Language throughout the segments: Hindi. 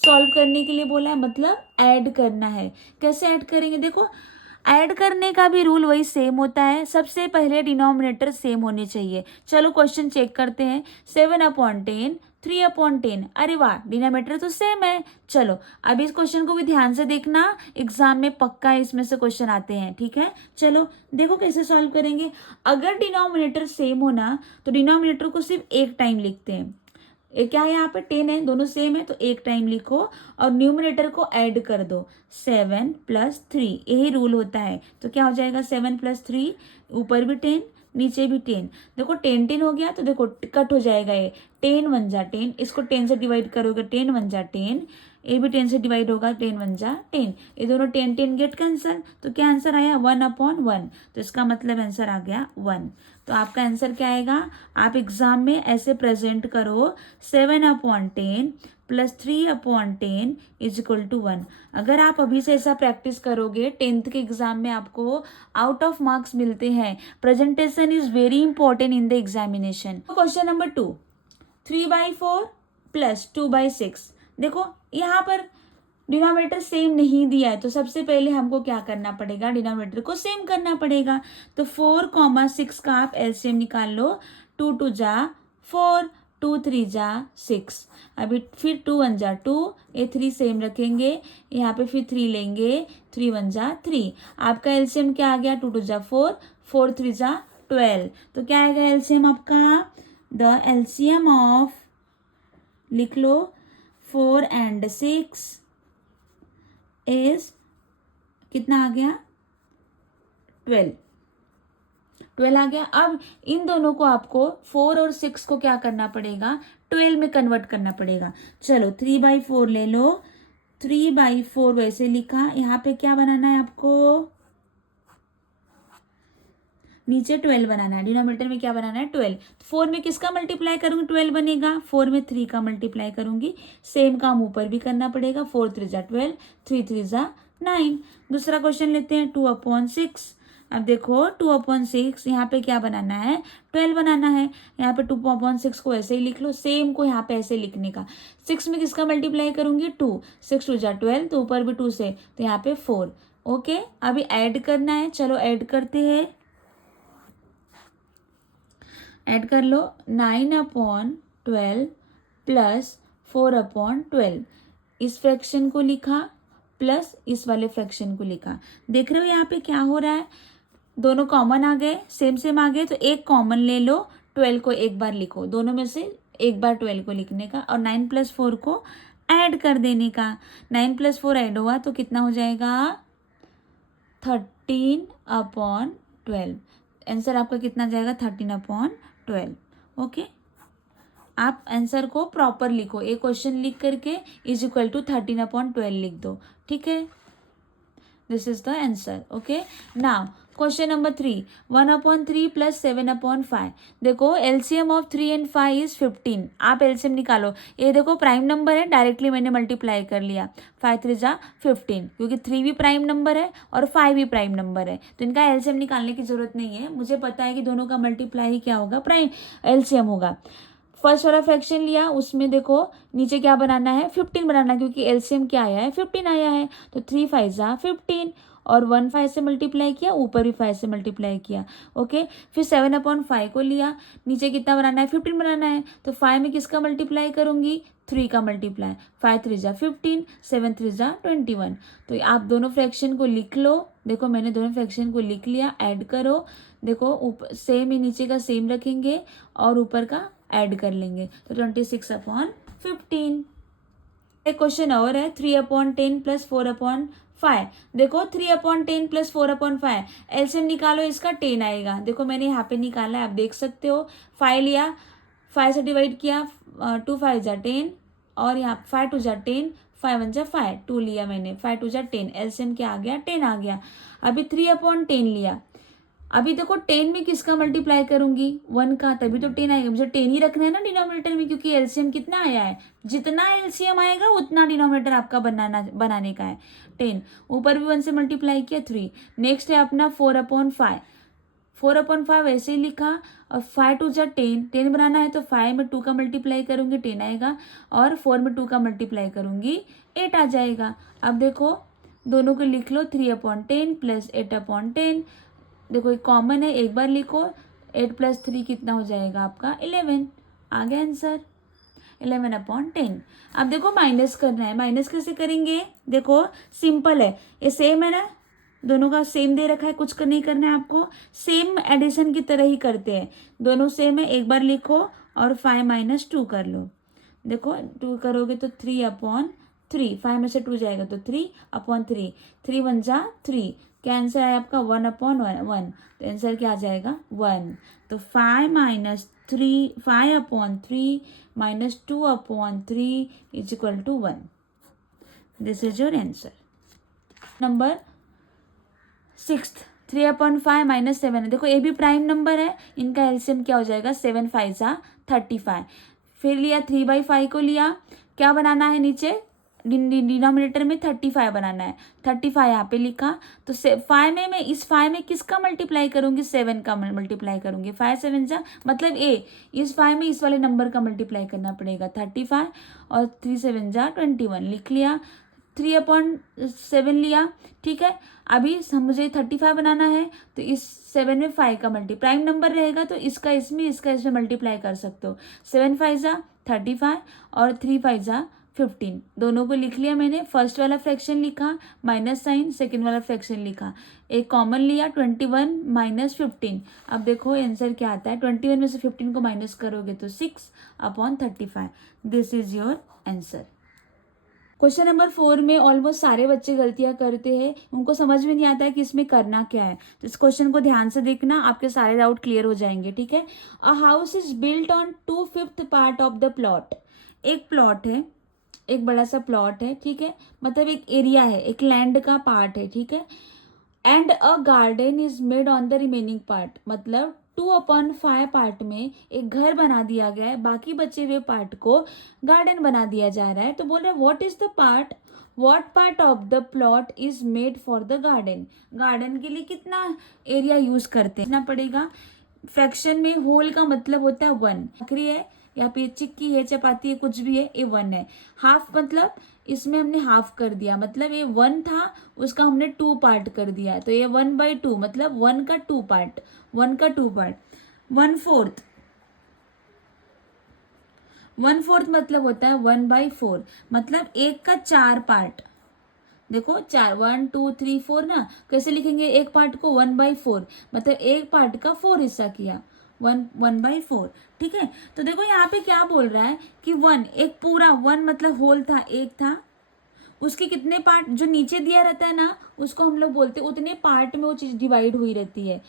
सॉल्व करने के लिए बोला है, मतलब ऐड करना है। कैसे ऐड करेंगे? देखो, ऐड करने का भी रूल वही सेम होता है, सबसे पहले डिनोमिनेटर सेम होने चाहिए। चलो क्वेश्चन चेक करते हैं। 7/10, 3/10, अरे वाह, डिनोमिनेटर तो सेम है। चलो अब इस क्वेश्चन को भी ध्यान से देखना, एग्जाम में पक्का इसमें से क्वेश्चन आते हैं, ठीक है। चलो देखो कैसे सॉल्व करेंगे। अगर डिनोमिनेटर सेम होना तो डिनोमिनेटर को सिर्फ एक टाइम लिखते हैं। क्या है, यहाँ पे 10 है, दोनों सेम है तो एक टाइम लिखो और न्यूमरेटर को ऐड कर दो। 7+3, यही रूल होता है। तो क्या हो जाएगा? 7+3, ऊपर भी 10 नीचे भी 10। देखो 10 हो गया तो देखो कट हो जाएगा ये। 10 1 जा 10, इसको 10 से डिवाइड करोगे 10 1 जा 10, ये भी 10 से डिवाइड होगा 10 1 जा 10, ये दोनों 10 गेट कैंसल। तो क्या आंसर आया? 1/1। तो इसका मतलब आंसर आ गया 1। तो आपका आंसर क्या आएगा? आप एग्जाम में ऐसे प्रेजेंट करो, 7/10 + 3/10 = 1। अगर आप अभी से ऐसा प्रैक्टिस करोगे, 10th के एग्जाम में आपको आउट ऑफ मार्क्स मिलते हैं। Presentation is very important in the examination. Question number 2, 3/4 + 2/6। देखो यहाँ पर डिनोमिनेटर सेम नहीं दिया है, तो सबसे पहले हमको क्या करना पड़ेगा? डिनोमिनेटर को सेम करना पड़ेगा। तो 4, 6 का आप एलसीएम निकाल लो। 2 2 जा 4, 2 3 जा 6। अभी फिर 2 1 जा 2, ये 3 सेम रखेंगे, यहाँ पे फिर 3 लेंगे, 3 1 जा 3। आपका एलसीएम क्या आ गया? 2 2 जा 4, 4 3 जा 12। तो क्या आएगा एलसीएम आपका? द एलसीएम ऑफ, लिख लो, 4 and 6 इज कितना आ गया? 12 आ गया। अब इन दोनों को आपको 4 और 6 को क्या करना पड़ेगा? 12 में कन्वर्ट करना पड़ेगा। चलो 3/4 ले लो। 3/4 वैसे लिखा, यहाँ पे क्या बनाना है आपको? नीचे 12 बनाना है, डिनोमिनेटर में क्या बनाना है? 12। 4 में किसका मल्टीप्लाई करूंगी? 12 बनेगा। 4 में 3 का मल्टीप्लाई करूंगी। सेम काम ऊपर भी करना पड़ेगा। 4 3 जा 12, 3 3 जा 9। दूसरा क्वेश्चन लेते हैं, 2/6। अब देखो 2/6, यहाँ पे क्या बनाना है? 12 बनाना है। यहाँ पे 2/6 को ऐसे ही लिख लो, सेम को यहाँ पे ऐसे लिखने का। 6 में किसका मल्टीप्लाई करूंगी? 2, 6 2 जा 12, तो ऊपर भी 2 से, तो यहाँ पे 4। ओके, अभी ऐड करना है। चलो ऐड करते हैं। ऐड कर लो, 9/12 + 4/12। इस फ्रैक्शन को लिखा प्लस इस वाले फ्रैक्शन को लिखा। देख रहे हो यहाँ पे क्या हो रहा है? दोनों कॉमन आ गए, सेम सेम आ गए, तो एक कॉमन ले लो। 12 को एक बार लिखो, दोनों में से एक बार 12 को लिखने का, और 9 + 4 को ऐड कर देने का। 9 + 4 ऐड हुआ तो कितना हो जाएगा? 13/12। आंसर आपका कितना जाएगा? 13/12। ओके, आप आंसर को प्रॉपर लिखो, एक क्वेश्चन लिख करके = 13/12 लिख दो, ठीक है। This is the answer. Okay, now question number 3, 1/3 + 7/5। देखो एलसीएम ऑफ 3 and 5 इज 15। आप एलसीएम निकालो। ये देखो प्राइम नंबर है, डायरेक्टली मैंने मल्टीप्लाई कर लिया। 5 3 जा 15, क्योंकि 3 भी प्राइम नंबर है और 5 भी प्राइम नंबर है, तो इनका एलसीएम निकालने की जरूरत नहीं है। मुझे पता है कि दोनों का मल्टीप्लाई ही क्या होगा? प्राइम एलसीएम होगा। फर्स्ट वाला फ्रैक्शन लिया, उसमें देखो नीचे क्या बनाना है? 15 बनाना, क्योंकि एलसीएम क्या आया है? 15 आया है। तो 3 5 जा 15, और 1 5 से मल्टीप्लाई किया, ऊपर भी 5 से मल्टीप्लाई किया। ओके, फिर 7/5 को लिया, नीचे कितना बनाना है? 15 बनाना है। तो 5 में किसका मल्टीप्लाई करूंगी? 3 का मल्टीप्लाई। 5 3 जा 15, 7 3 जा 21। तो आप दोनों फ्रैक्शन को लिख लो। देखो मैंने दोनों फ्रैक्शन को लिख लिया, ऐड करो। देखो ऊपर सेम ही, नीचे का सेम रखेंगे और ऊपर का ऐड कर लेंगे, तो 26/15। एक क्वेश्चन और है, 3/10 + 4/5। देखो 3/10 + 4/5, एलसीएम निकालो, इसका 10 आएगा। देखो मैंने यहाँ पे निकाला है, आप देख सकते हो। 5 लिया, 5 से डिवाइड किया, 2 5 जा 10, और यहाँ 5 2 जा 10, 5 1 जा 5, 2 लिया मैंने, 5 2 जा 10, एलसीएम क्या आ गया? 10 आ गया। अभी 3/10 लिया। अभी देखो 10 में किसका मल्टीप्लाई करूंगी? 1 का, तभी तो 10 आएगा। मुझे 10 ही रखना है ना डिनोमिनेटर में, क्योंकि एलसीएम कितना आया है? जितना एलसीएम आएगा उतना डिनोमिनेटर आपका बनाने का है। 10 ऊपर भी 1 से मल्टीप्लाई किया, 3। नेक्स्ट है अपना 4/5। 4/5 ऐसे ही लिखा, और 5 2 जा 10, 10 बनाना है तो 5 में 2 का मल्टीप्लाई करूँगी 10 आएगा, और 4 में 2 का मल्टीप्लाई करूँगी 8 आ जाएगा। अब देखो दोनों को लिख लो, 3/10 प्लस 8/10, देखो एक कॉमन है, एक बार लिखो, 8 + 3 कितना हो जाएगा आपका 11, आ गया आंसर 11/10। अब देखो माइनस करना है, माइनस कैसे करेंगे, देखो सिंपल है, ये सेम है ना, दोनों का सेम दे रखा है, कुछ नहीं करना है आपको, सेम एडिशन की तरह ही करते हैं, दोनों सेम है, एक बार लिखो और 5 - 2 कर लो, देखो 2 करोगे तो 3/3, 5 में से 2 जाएगा तो 3/3, 3 1 जा 3, क्या आंसर है आपका 1/1, तो आंसर क्या आ जाएगा 1, तो 5 - 3 5/3 - 2/3 = 1, this is your answer. Number 6, 3/5 - 7 है, देखो ये भी प्राइम नंबर है, इनका एलसीएम क्या हो जाएगा 7 5 जा 35, फिर लिया 3/5 को लिया, क्या बनाना है नीचे डिनोमिनेटर में 35 बनाना है, 35 यहाँ पे लिखा, तो 5 में मैं इस 5 में किसका मल्टीप्लाई करूंगी 7 का मल्टीप्लाई करूंगी, 5 7 जा मतलब इस 5 में इस वाले नंबर का मल्टीप्लाई करना पड़ेगा 35, और 3 7 जा 21 लिख लिया, 3/7 लिया, ठीक है। अभी मुझे 35 बनाना है, तो इस 7 में 5 का प्राइम नंबर रहेगा तो इसका इसमें मल्टीप्लाई कर सकते हो, 7 5 जा 35 और 3 5 जा 15, दोनों को लिख लिया मैंने, फर्स्ट वाला फ्रैक्शन लिखा माइनस साइन, सेकेंड वाला फ्रैक्शन लिखा, एक कॉमन लिया 21 - 15, अब देखो आंसर क्या आता है, 21 में से 15 को माइनस करोगे तो 6/35, this is your answer. Question number 4 में ऑलमोस्ट सारे बच्चे गलतियां करते हैं, उनको समझ में नहीं आता है कि इसमें करना क्या है, तो इस क्वेश्चन को ध्यान से देखना, आपके सारे डाउट क्लियर हो जाएंगे, ठीक है। A house is built on 2/5 part of the plot, एक प्लॉट है, एक बड़ा सा प्लॉट है, ठीक है, मतलब एक एरिया है, एक लैंड का पार्ट है, ठीक है, and a garden is made on the remaining part, मतलब 2/5 पार्ट में एक घर बना दिया गया है, बाकी बचे हुए पार्ट को गार्डन बना दिया जा रहा है, तो बोल रहे हैं what part of the plot is made for the garden, garden के लिए कितना एरिया यूज करते हैं पड़ेगा। फ्रैक्शन में होल का मतलब होता है 1, आखिरी है या फिर चिक्की है, चपाती है, कुछ भी है, ये 1 है। हाफ मतलब इसमें हमने हाफ कर दिया, मतलब ये 1 था उसका हमने 2 पार्ट कर दिया, तो ये 1/2 मतलब 1 का 2 पार्ट, 1 का 2 पार्ट। 1/4 मतलब होता है 1/4, मतलब 1 का 4 पार्ट, देखो 4 1 2 3 4 ना, कैसे लिखेंगे एक पार्ट को 1/4, मतलब एक पार्ट का 4 हिस्सा किया, 1/4, ठीक है। तो देखो यहाँ पे क्या बोल रहा है कि 1 एक पूरा 1 मतलब होल था, एक था, उसके कितने पार्ट जो नीचे दिया रहता है ना उसको हम लोग बोलते हैं, उतने पार्ट में वो चीज़ डिवाइड हुई रहती है,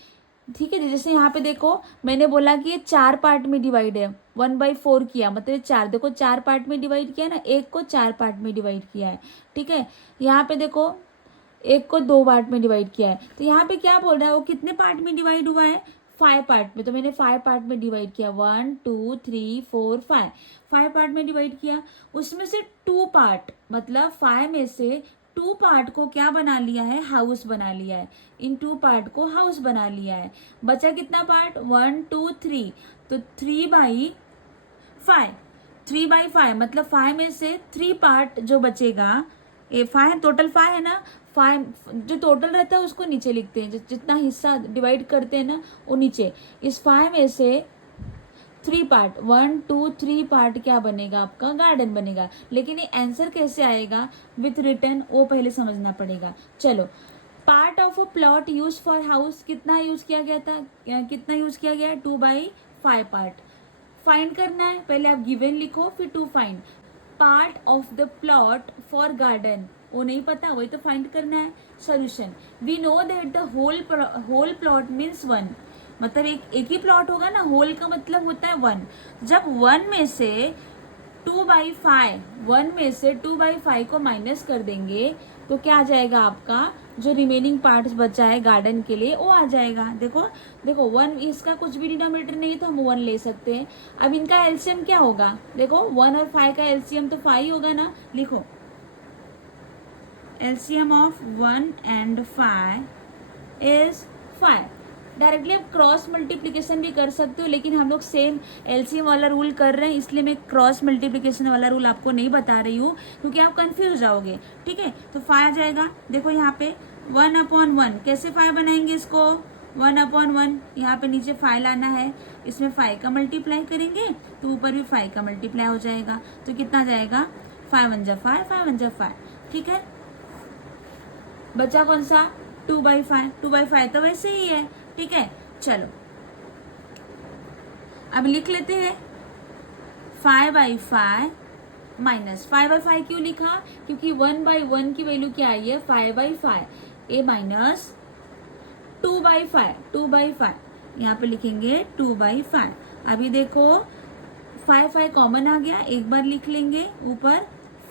ठीक है। जैसे यहाँ पे देखो मैंने बोला कि ये 4 पार्ट में डिवाइड है, 1/4 किया, मतलब 4, देखो 4 पार्ट में डिवाइड किया ना, एक को 4 पार्ट में डिवाइड किया है, ठीक है। यहाँ पे देखो एक को 2 पार्ट में डिवाइड किया है, तो यहाँ पे क्या बोल रहा है वो कितने पार्ट में डिवाइड हुआ है 5 पार्ट में, तो मैंने 5 पार्ट में डिवाइड किया, 1 2 3 4 5 पार्ट में डिवाइड किया, उसमें से 2 पार्ट मतलब 5 में से 2 पार्ट को क्या बना लिया है, हाउस बना लिया है, इन 2 पार्ट को हाउस बना लिया है, बचा कितना पार्ट 1 2 3, तो 3/5 मतलब 5 में से 3 पार्ट जो बचेगा, ये 5 टोटल 5 है ना, 5 जो टोटल रहता है उसको नीचे लिखते हैं, जितना हिस्सा डिवाइड करते हैं ना वो नीचे, इस 5 में से 3 पार्ट 1 2 3 पार्ट क्या बनेगा आपका गार्डन बनेगा, लेकिन ये आंसर कैसे आएगा विथ रिटर्न वो पहले समझना पड़ेगा। चलो, part of a plot use for house कितना यूज किया गया था, कितना यूज किया गया है 2/5 पार्ट, फाइंड करना है, पहले आप गिवन लिखो फिर 2 find, part of the plot for garden वो नहीं पता, वही तो फाइंड करना है। Solution, we know that the whole plot means 1, मतलब एक ही प्लॉट होगा ना, होल का मतलब होता है 1, जब 1 में से 2/5 को माइनस कर देंगे तो क्या आ जाएगा आपका जो रिमेनिंग पार्ट्स बचा है गार्डन के लिए वो आ जाएगा। देखो देखो 1 इसका कुछ भी डिनोमिनेटर नहीं तो हम 1 ले सकते हैं। अब इनका एलसीएम क्या होगा, देखो 1 और 5 का एलसीएम तो 5 होगा ना, लिखो LCM of 1 and 5 is 5, directly आप क्रॉस मल्टीप्लिकेशन भी कर सकते हो, लेकिन हम लोग सेम एलसीएम वाला रूल कर रहे हैं, इसलिए मैं क्रॉस मल्टीप्लिकेशन वाला रूल आपको नहीं बता रही हूँ क्योंकि आप कंफ्यूज जाओगे। ठीक है, तो 5 आ जाएगा। देखो यहाँ पे 1/1 कैसे 5 बनाएंगे इसको, 1/1 यहाँ पे नीचे 5 लाना है, इसमें 5 का मल्टीप्लाई करेंगे तो ऊपर भी 5 का मल्टीप्लाई हो जाएगा, तो कितना जाएगा 5 1 जा 5, 5 1 जा 5। ठीक है, बचा कौन सा 2/5, 2/5 तो वैसे ही है। ठीक है, चलो अब लिख लेते हैं 5/5 माइनस 5/5 क्यों लिखा, क्योंकि 1/1 की वैल्यू क्या आई है 5/5, ए माइनस 2/5, 2/5 यहाँ पे लिखेंगे 2/5। अभी देखो 5 कॉमन आ गया, एक बार लिख लेंगे, ऊपर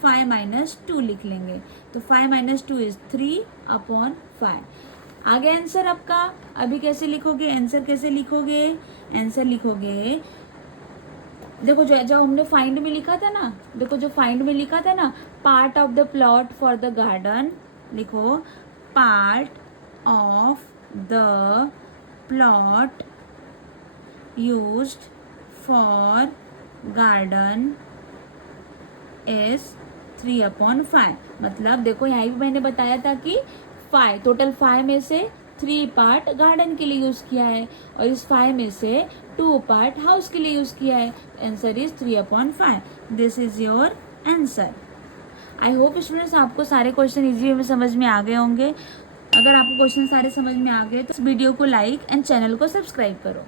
5 - 2 लिख लेंगे, तो 5 - 2 इज 3/5। आगे आंसर आपका। अभी कैसे लिखोगे आंसर, कैसे लिखोगे आंसर, लिखोगे देखो जो हमने फाइंड में लिखा था ना, देखो जो फाइंड में लिखा था ना, part of the plot for the garden, लिखो part of the plot used for garden is 3/5। मतलब देखो यहाँ भी मैंने बताया था कि 5 टोटल 5 में से 3 पार्ट गार्डन के लिए यूज़ किया है और इस 5 में से 2 पार्ट हाउस के लिए यूज़ किया है। Answer is 3/5। This is your answer. I hope students आपको सारे क्वेश्चन इजी वे में समझ में आ गए होंगे। अगर आपको क्वेश्चन सारे समझ में आ गए तो इस वीडियो को लाइक एंड चैनल को सब्सक्राइब करो।